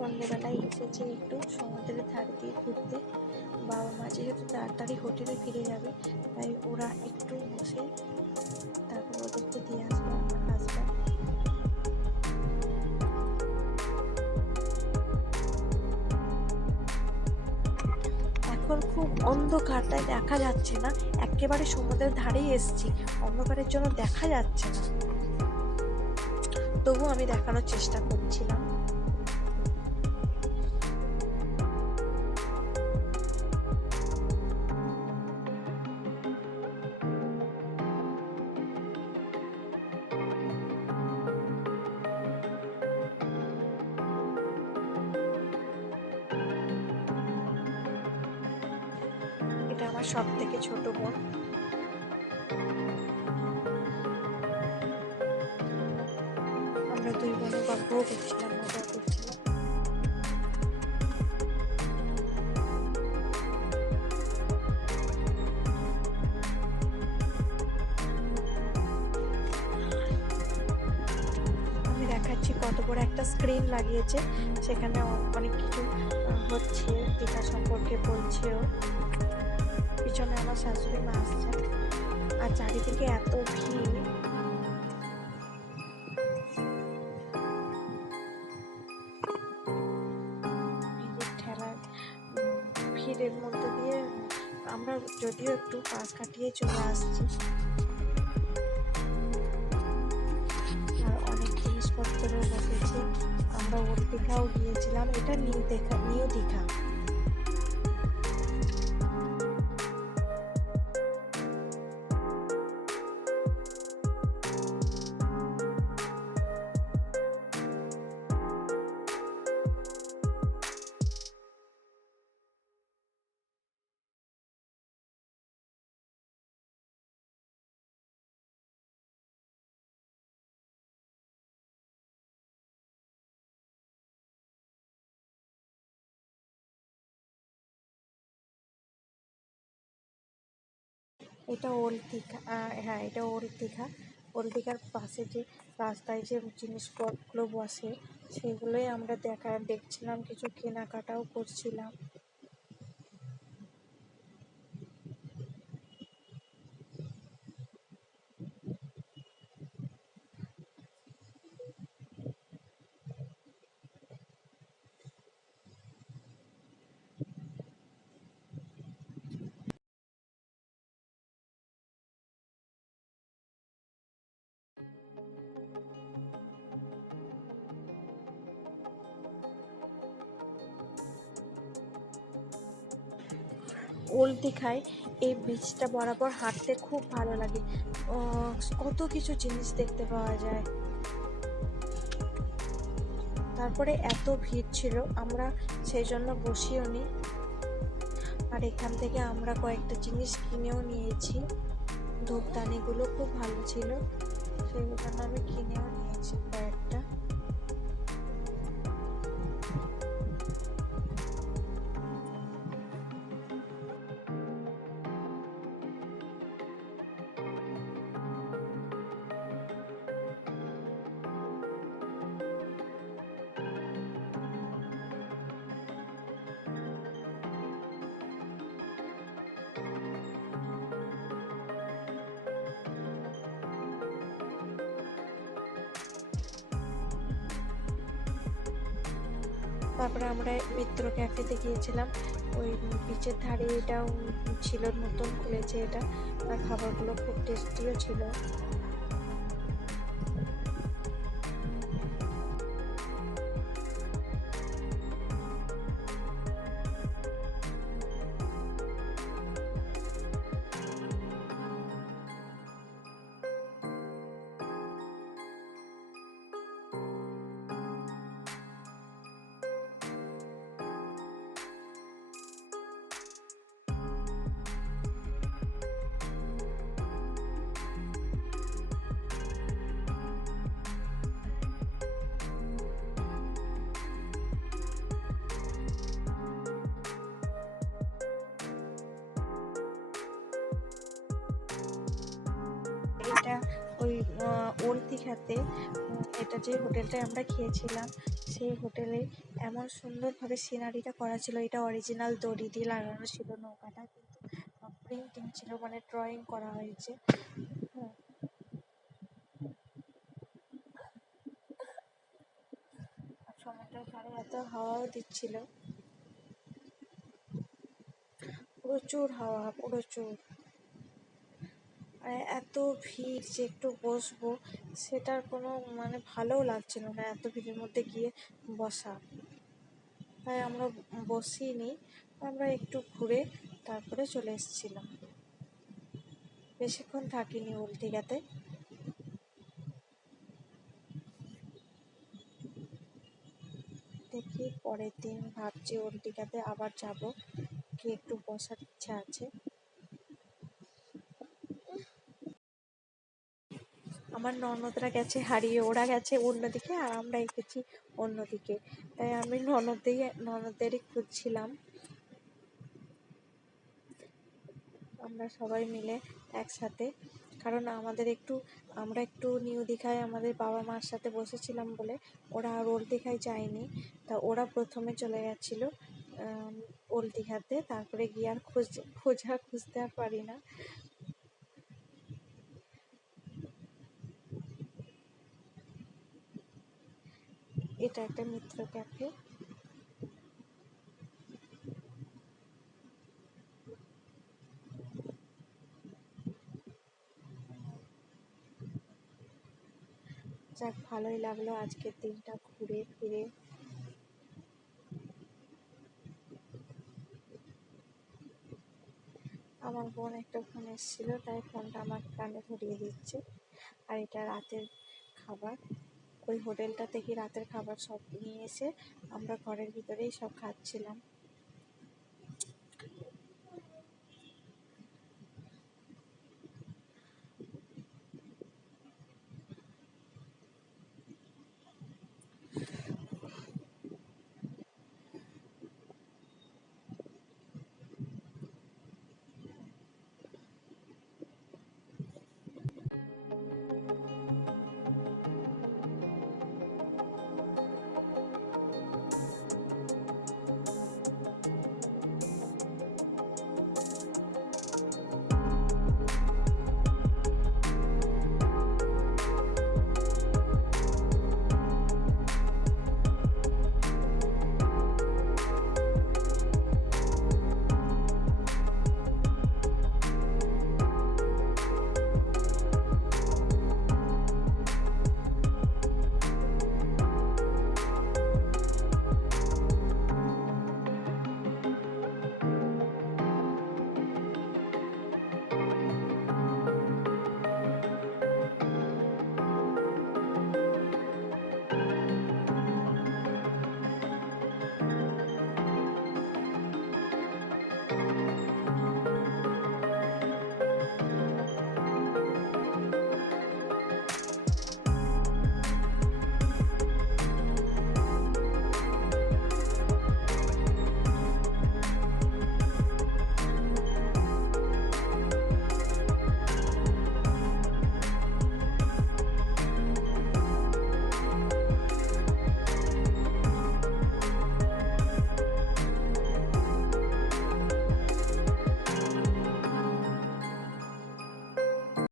সন্ধ্যেবেলায় এসেছি একটু সমুদ্রের ধারে দিয়ে ঘুরতে। বাবা মা যেহেতু তাড়াতাড়ি হোটেলে ফিরে যাবে, তাই ওরা একটু বসে তারপর ওদেরকে দিয়ে আসবে আমার হাজব্যান্ড। এখন খুব অন্ধকার, তাই দেখা যাচ্ছে না। একেবারে সমুদ্রের ধারেই এসেছি, অন্ধকারের জন্য দেখা যাচ্ছে না, তবু আমি দেখানোর চেষ্টা করছিলাম। এটা আমার সব থেকে ছোট বোন। আমরা দুই বোনে গল্পও করছিলাম, মজা করছিলাম। আমি দেখাচ্ছি কত বড় একটা স্ক্রিন লাগিয়েছে, সেখানে অনেক কিছু হচ্ছে, দীঘা সম্পর্কে বলছেও। পিছনে আমার শাশুড়ি মা আসছে, আর চারিদিকে এত ভিড়। ঠেলার ভিড়ের মধ্যে দিয়ে আমরা যদিও একটু পাশ কাটিয়ে চলে আসছি। আর অনেক জিনিসপত্রও বসেছে। আমরা ওল্ড দীঘাও গিয়েছিলাম, এটা নিউ দীঘা। এটা ওল্ড দীঘা, হ্যাঁ এটা ওল্ড দীঘা। ওল্ড দীঘার পাশে যে রাস্তায় যে জিনিসপত্রগুলো বসে, সেগুলোই আমরা দেখছিলাম, কিছু কেনাকাটাও করছিলাম। ওল্ড দীঘায় এই বীচটা বরাবর হাঁটতে খুব ভালো লাগে। কত কিছু জিনিস দেখতে পাওয়া যায়। তারপরে এত ভিড় ছিল, আমরা সেই জন্য বসিও নি। আর এখান থেকে আমরা কয়েকটা জিনিস কিনেও নিয়েছি। ধূপদানিগুলো খুব ভালো ছিল, সেই জন্য আমি কিনেও নিয়েছি কয়েকটা। তারপরে আমরা মিত্র ক্যাফেতে গিয়েছিলাম, ওই বিচের ধারে। এটাও ছিল, নতুন খুলেছে এটা, আর খাবারগুলো খুব টেস্টিও ছিল। এটা ওই ওল্ড দীঘাতে এটা যে হোটেলটায় আমরা খেয়েছিলাম সেই হোটেলে এমন সুন্দরভাবে সিনারিটা করা ছিল, এটা অরিজিনাল দড়ি দিয়ে লাগানো ছিল নৌকাটা, কিন্তু প্রিন্টিং ছিল, মানে ড্রয়িং করা হয়েছে। হুম, আর সমুদ্রের ধারে এত হাওয়াও দিচ্ছিল, প্রচুর হাওয়া, প্রচুর। আর এত ভিড় যে একটু বসবো সেটার কোনো মানে ভালোও লাগছিল না, এত ভিড়ের মধ্যে গিয়ে বসা। তাই আমরা বসিনি, আমরা একটু ঘুরে তারপরে চলে এসেছিলাম, বেশিক্ষণ থাকিনি ওল্ড দীঘাতে। দেখি পরের দিন ভাবছি ওল্ড দীঘাতে আবার যাব, গিয়ে একটু বসার ইচ্ছা আছে। আমার ননদরা গেছে হারিয়ে, ওরা গেছে অন্যদিকে আর আমরা গেছি অন্যদিকে, তাই আমি ননদেরই খুঁজছিলাম। আমরা সবাই মিলে একসাথে, কারণ আমরা একটু নিউ দীঘায় আমাদের বাবা মার সাথে বসেছিলাম বলে ওরা আর ওল্ড দীঘায় যায়নি। তা ওরা প্রথমে চলে গেছিলো ওল্ড দীঘাতে, তারপরে গিয়ে আর খুঁজতে আর পারি না। এটা একটা মিত্র ক্যাফে। যাক, ভালোই লাগলো আজকের দিনটা ঘুরে ফিরে। আমার বোন একটা ফোন এসেছিল, তাই ফোনটা আমার কানে ধরিয়ে দিচ্ছে। আর এটা রাতের খাবার, ওই হোটেলটা থেকে রাতের খাবার সব নিয়ে এসে আমরা ঘরের ভিতরেই সব খাচ্ছিলাম।